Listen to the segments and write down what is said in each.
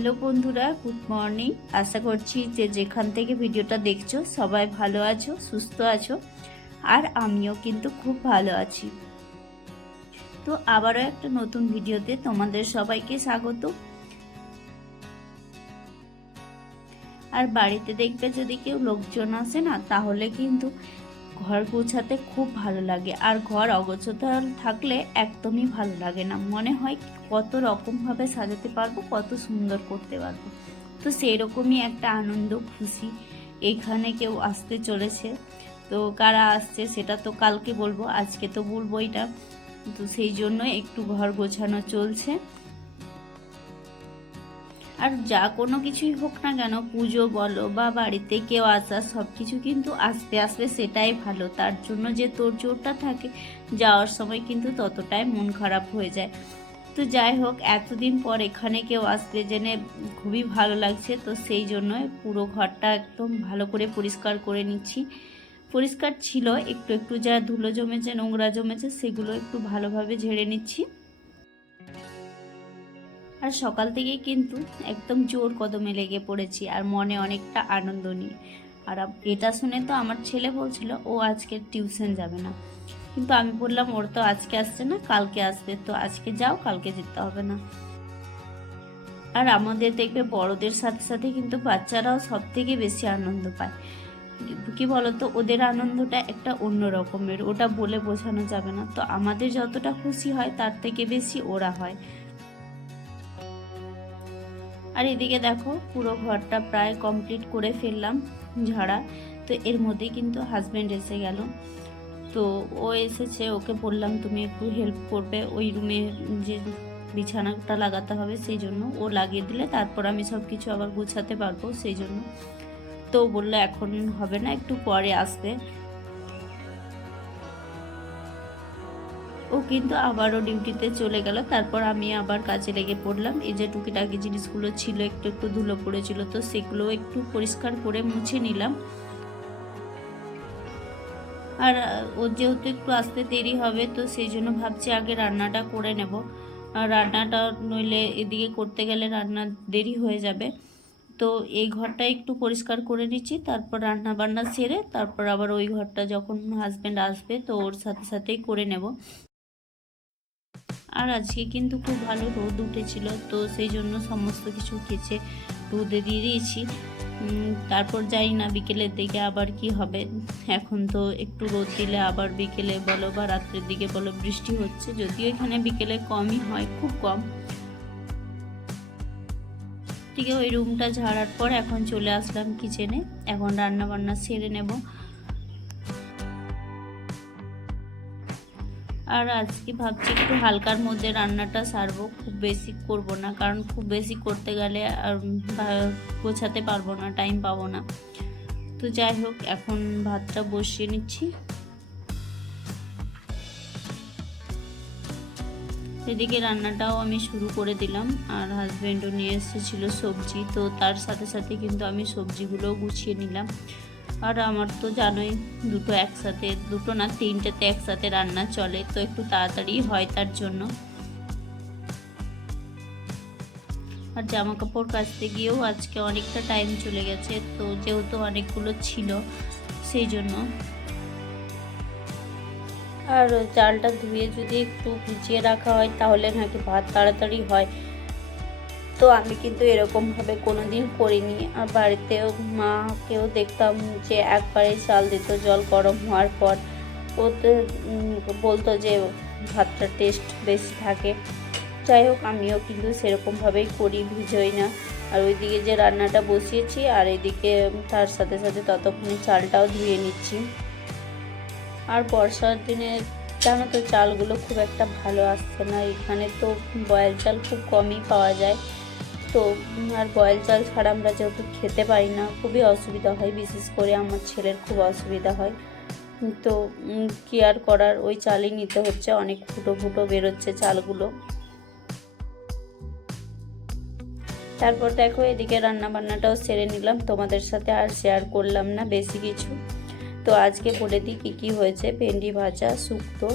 Hello বন্ধুরা, good morning. আশা করছি যে যেখান থেকে ভিডিওটা দেখছো সবাই ভালো আছো, সুস্থ আছো। আর আমিও কিন্তু খুব ভালো আছি। তো আবারও একটা নতুন ভিডিওতে তোমাদের সবাইকে স্বাগত। আর বাড়িতে দেখবে যদি কেউ লোকজন আসে না, তাহলে কিন্তু ঘর গোছাতে খুব ভালো লাগে। আর ঘর অগোছালো থাকলে একদমই ভালো লাগে না, মনে হয় কত রকমভাবে সাজাতে পারবো, কত সুন্দর করতে পারবো। তো সেই রকমই একটা আনন্দ, খুশি। এখানে কেউ আসতে চলেছে, তো কারা আসছে সেটা তো কালকে বলবো, আজকে তো বলবোই না। তো সেই জন্য একটু ঘর গোছানো চলছে। আর যা কোনো কিছুই হোক না কেন, পুজো বলো বা বাড়িতে কেউ আসা, সব কিছু কিন্তু আস্তে আস্তে সেটাই ভালো। তার জন্য যে তোড়জোড়টা থাকে, যাওয়ার সময় কিন্তু ততটাই মন খারাপ হয়ে যায়। তো যাই হোক, এতদিন পর এখানে কেউ আসবে জেনে খুবই ভালো লাগছে। তো সেই জন্য পুরো ঘরটা একদম ভালো করে পরিষ্কার করে নিচ্ছি। পরিষ্কার ছিল, একটু একটু যা ধুলো জমেছে, নোংরা জমেছে, সেগুলো একটু ভালোভাবে ঝেড়ে নিচ্ছি। আর সকাল থেকেই কিন্তু একদম জোর কদমে লেগে পড়েছি, আর মনে অনেকটা আনন্দ নিয়ে। আর এটা শুনে তো আমার ছেলে বলছিল ও আজকে টিউশন যাবে না, কিন্তু আমি বললাম ওর তো আজকে আসছে না, কালকে আসবে, তো আজকে যাও, কালকে যেতে হবে না। আর আমাদের দেখবে বড়দের সাথে সাথে কিন্তু বাচ্চারাও সব থেকে বেশি আনন্দ পায়। কি বলতো, ওদের আনন্দটা একটা অন্য রকমের, ওটা বলে বোঝানো যাবে না। তো আমাদের যতটা খুশি হয় তার থেকে বেশি ওরা হয়। আর এদিকে দেখো, পুরো ঘরটা প্রায় কমপ্লিট করে ফেললাম ঝাড়া। তো এর মধ্যে কিন্তু হাজব্যান্ড এসে গেল। তো ও এসেছে, ওকে বললাম তুমি একটু হেল্প করবে, ওই রুমে যে বিছানাটা লাগাতে হবে, সেই জন্য ও লাগিয়ে দিলে তারপর আমি সব কিছু আবার গুছাতে পারবো, সেই জন্য। তো বললো এখন হবে না, একটু পরে আসবে। ও কিন্তু আবারও ডিউটিতে চলে গেল। তারপর আমি আবার কাজে লেগে পড়লাম। এই যে টুকিটাকি জিনিসগুলো ছিল, একটু একটু ধুলো পড়েছিল, তো সেগুলো একটু পরিষ্কার করে মুছে নিলাম। আর ও যেহেতু একটু আসতে দেরি হবে, তো সেই জন্য ভাবছি আগে রান্নাটা করে নেব। আর রান্নাটা নইলে এদিকে করতে গেলে রান্না দেরি হয়ে যাবে। তো এই ঘরটা একটু পরিষ্কার করে নিচ্ছি, তারপর রান্না বান্না সেরে তারপর আবার ওই ঘরটা যখন হাজব্যান্ড আসবে তো ওর সাথে সাথেই করে নেব। আর আজকে কিন্তু খুব ভালো রোদ উঠেছিল, তো সেই জন্য সমস্ত কিছু কেচে রোদে দিয়ে দিয়েছি। তারপর যাই না বিকেলের দিকে আবার কি হবে। এখন তো একটু রোদ দিলে আবার বিকেলে বলো বা রাত্রের দিকে বলো বৃষ্টি হচ্ছে, যদিও এখানে বিকেলে কমই হয়, খুব কম। ঠিক ওই রুমটা ঝাড়ার পর এখন চলে আসলাম কিচেনে, এখন রান্না বান্না সেরে নেব। আর আজকে ভাবছি একটু হালকার মধ্যে রান্নাটা সারবো, খুব বেশি করব না, কারণ খুব বেশি করতে গেলে আর গোছাতে পারবো না, টাইম পাবো না। তো যাই হোক, এখন ভাতটা বসিয়ে নিচ্ছি। এদিকে রান্নাটাও আমি শুরু করে দিলাম। আর হাজব্যান্ডও নিয়ে এসেছিল সবজি, তো তার সাথে সাথে কিন্তু আমি সবজিগুলোও গুছিয়ে নিলাম। আর আমার তো জানোই, দুটো একসাথে, দুটো না তিনটেতে একসাথে রান্না চলে, তো একটু তাড়াতাড়ি হয় তার জন্য। আর জামা কাপড় কাচতে গিয়েও আজকে অনেকটা টাইম চলে গেছে, তো যেহেতু অনেকগুলো ছিল সেই জন্য। আর চালটা ধুয়ে যদি একটু ভিজিয়ে রাখা হয় তাহলে নাকি ভাত তাড়াতাড়ি হয়। তো আমি কিন্তু এরকমভাবে কোনো দিন করিনি। আর বাড়িতেও মাকেও দেখতাম যে একবারে চাল দিত জল গরম হওয়ার পর, ওতে বলতো যে ভাতটা টেস্ট বেশি থাকে। যাই হোক, আমিও কিন্তু সেরকমভাবেই করি, ভিজোই না। আর ওইদিকে যে রান্নাটা বসিয়েছি, আর এদিকে তার সাথে সাথে ততক্ষণে চালটাও ধুয়ে নিচ্ছি। আর বর্ষার দিনে জানো তো চালগুলো খুব একটা ভালো আসছে না, এখানে তো বয়েল চাল খুব কমই পাওয়া যায়। তো আর বয়েল চাল ছাড়া আমরা যেহেতু খেতে পারি না, খুবই অসুবিধা হয়, বিশেষ করে আমার ছেলের খুব অসুবিধা হয়। তো কি আর করার, ওই চালই নিতে হচ্ছে, অনেক ফুটো ফুটো বেরোচ্ছে চালগুলো। তারপর দেখো, এদিকে রান্না বান্নাটাও সেরে নিলাম, তোমাদের সাথে আর শেয়ার করলাম না বেশি কিছু। তো আজকে বলে দিই কী কী হয়েছে। ভেন্ডি ভাজা, শুক্তো,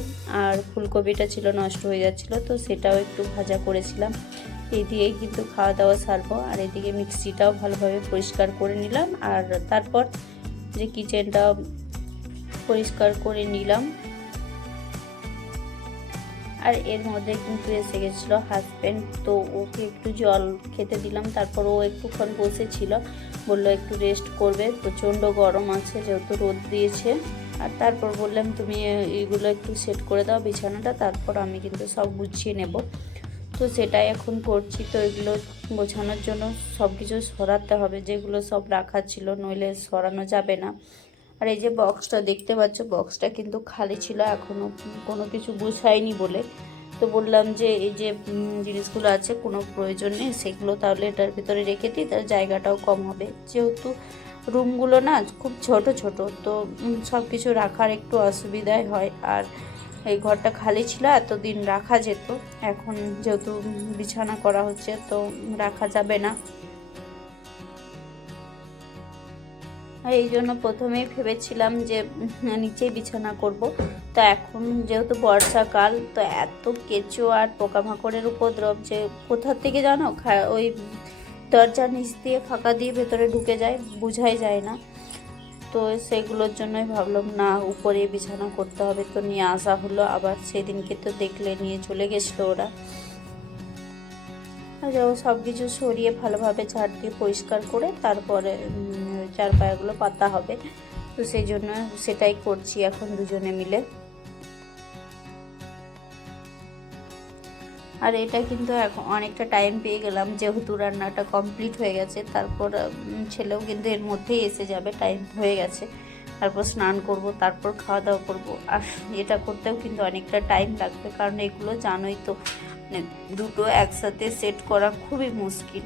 আর ফুলকপিটা ছিল নষ্ট হয়ে যাচ্ছিলো, তো সেটাও একটু ভাজা করেছিলাম। এই দিয়েই কিন্তু খাওয়া দাওয়া সারবো। আর এদিকে মিক্সিটাও ভালোভাবে পরিষ্কার করে নিলাম, আর তারপর যে কিচেনটা পরিষ্কার করে নিলাম। আর এর মধ্যে কিন্তু এসে গেছিলো হাজব্যান্ড, তো ওকে একটু জল খেতে দিলাম। তারপর ও একটুক্ষণ বসেছিল, বললো একটু রেস্ট করবে, প্রচণ্ড গরম আছে যেহেতু রোদ দিয়েছে। আর তারপর বললাম তুমি এইগুলো একটু সেট করে দাও বিছানাটা, তারপর আমি কিন্তু সব গুছিয়ে নেব। তো সেটাই এখন করছি। তো এগুলো গোছানোর জন্য সব কিছু সরাতে হবে, যেগুলো সব রাখা ছিল, নইলে সরানো যাবে না। আর এই যে বক্সটা দেখতে পাচ্ছ, বক্সটা কিন্তু খালি ছিল, এখনও কোনো কিছু গুছাইনি বলে। তো বললাম যে এই যে জিনিসগুলো আছে কোনো প্রয়োজন নেই, সেগুলো তাহলে এটার ভিতরে রেখে দিই, তার জায়গাটাও কম হবে। যেহেতু রুমগুলো না খুব ছোট ছোট, তো সব কিছু রাখার একটু অসুবিধাই হয়। আর এই ঘরটা খালি ছিল, এতদিন রাখা যেত, এখন যেহেতু বিছানা করা হচ্ছে তো রাখা যাবে না। আর এই জন্য প্রথমেই ভেবেছিলাম যে নিচেই বিছানা করব। তো এখন যেহেতু বর্ষাকাল, তো এত কেঁচো আর পোকামাকড়ের উপদ্রব যে কোথা থেকে জানো ওই দরজার নিচ দিয়ে ফাঁকা দিয়ে ভেতরে ঢুকে যায়, বোঝাই যায় না। তো সেগুলোর জন্যই ভাবলাম না উপরে বিছানা করতে হবে, তো নিয়ে আসা হলো। আবার সেদিনকে তো দেখলে নিয়ে চলে গেছিলো ওরা। সব কিছু সরিয়ে ভালোভাবে ঝাড় দিয়ে পরিষ্কার করে তারপরে চারপায়াগুলো পাতা হবে। তো সেই জন্য সেটাই করছি এখন দুজনে মিলে। আর এটা কিন্তু এখন অনেকটা টাইম পেয়ে গেলাম, যেহেতু রান্নাটা কমপ্লিট হয়ে গেছে। তারপর ছেলেও কিন্তু এর মধ্যেই এসে যাবে, টাইম হয়ে গেছে। তারপর স্নান করব, তারপর খাওয়া দাওয়া করব। আর এটা করতেও কিন্তু অনেকটা টাইম লাগবে, কারণ এগুলো জানোই তো, মানে দুটো একসাথে সেট করা খুবই মুশকিল।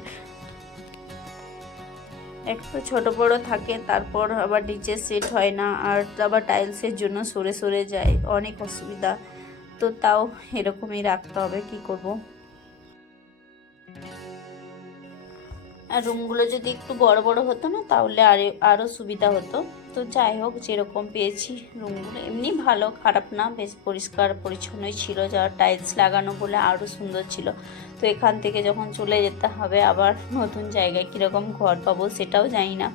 একটু ছোট বড় থাকে, তারপর আবার নিচে সেট হয় না, আর আবার টাইলসের জন্য সরে সরে যায়, অনেক অসুবিধা। তো তাও এরকমই রাখতে হবে, কি করব। আর রুমগুলো যদি একটু বড় বড় হতো না, তাহলে আরও সুবিধা হতো। তো যাই হোক, যেরকম পেয়েছি রুমগুলো এমনি ভালো, খারাপ না, বেশ পরিষ্কার পরিচ্ছন্নই ছিল, যা টাইলস লাগানো বলে আরও সুন্দর ছিল। তো এখান থেকে যখন চলে যেতে হবে আবার নতুন জায়গায়, কীরকম ঘর পাবো সেটাও জানি না।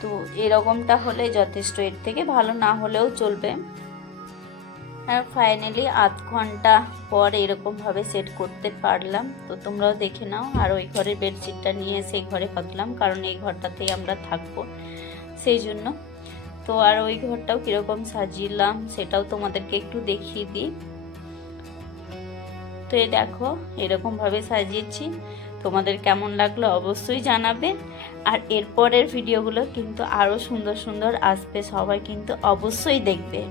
তো এরকমটা হলে যথেষ্ট, এর থেকে ভালো না হলেও চলবে। আর ফাইনালি আধ ঘন্টা পর এরকমভাবে সেট করতে পারলাম। তো তোমরাও দেখে নাও। আর ওই ঘরের বেডশিটটা নিয়ে সেই ঘরে পাতলাম, কারণ এই ঘরটাতেই আমরা থাকবো, সেই জন্য। তো আর ওই ঘরটাও কীরকম সাজিয়েলাম সেটাও তোমাদেরকে একটু দেখিয়ে দিই। তো এই দেখো, এরকমভাবে সাজিয়েছি। তোমাদের কেমন লাগলো অবশ্যই জানাবে। আর এরপরের ভিডিওগুলো কিন্তু আরও সুন্দর সুন্দর আসবে, সবাই কিন্তু অবশ্যই দেখবে।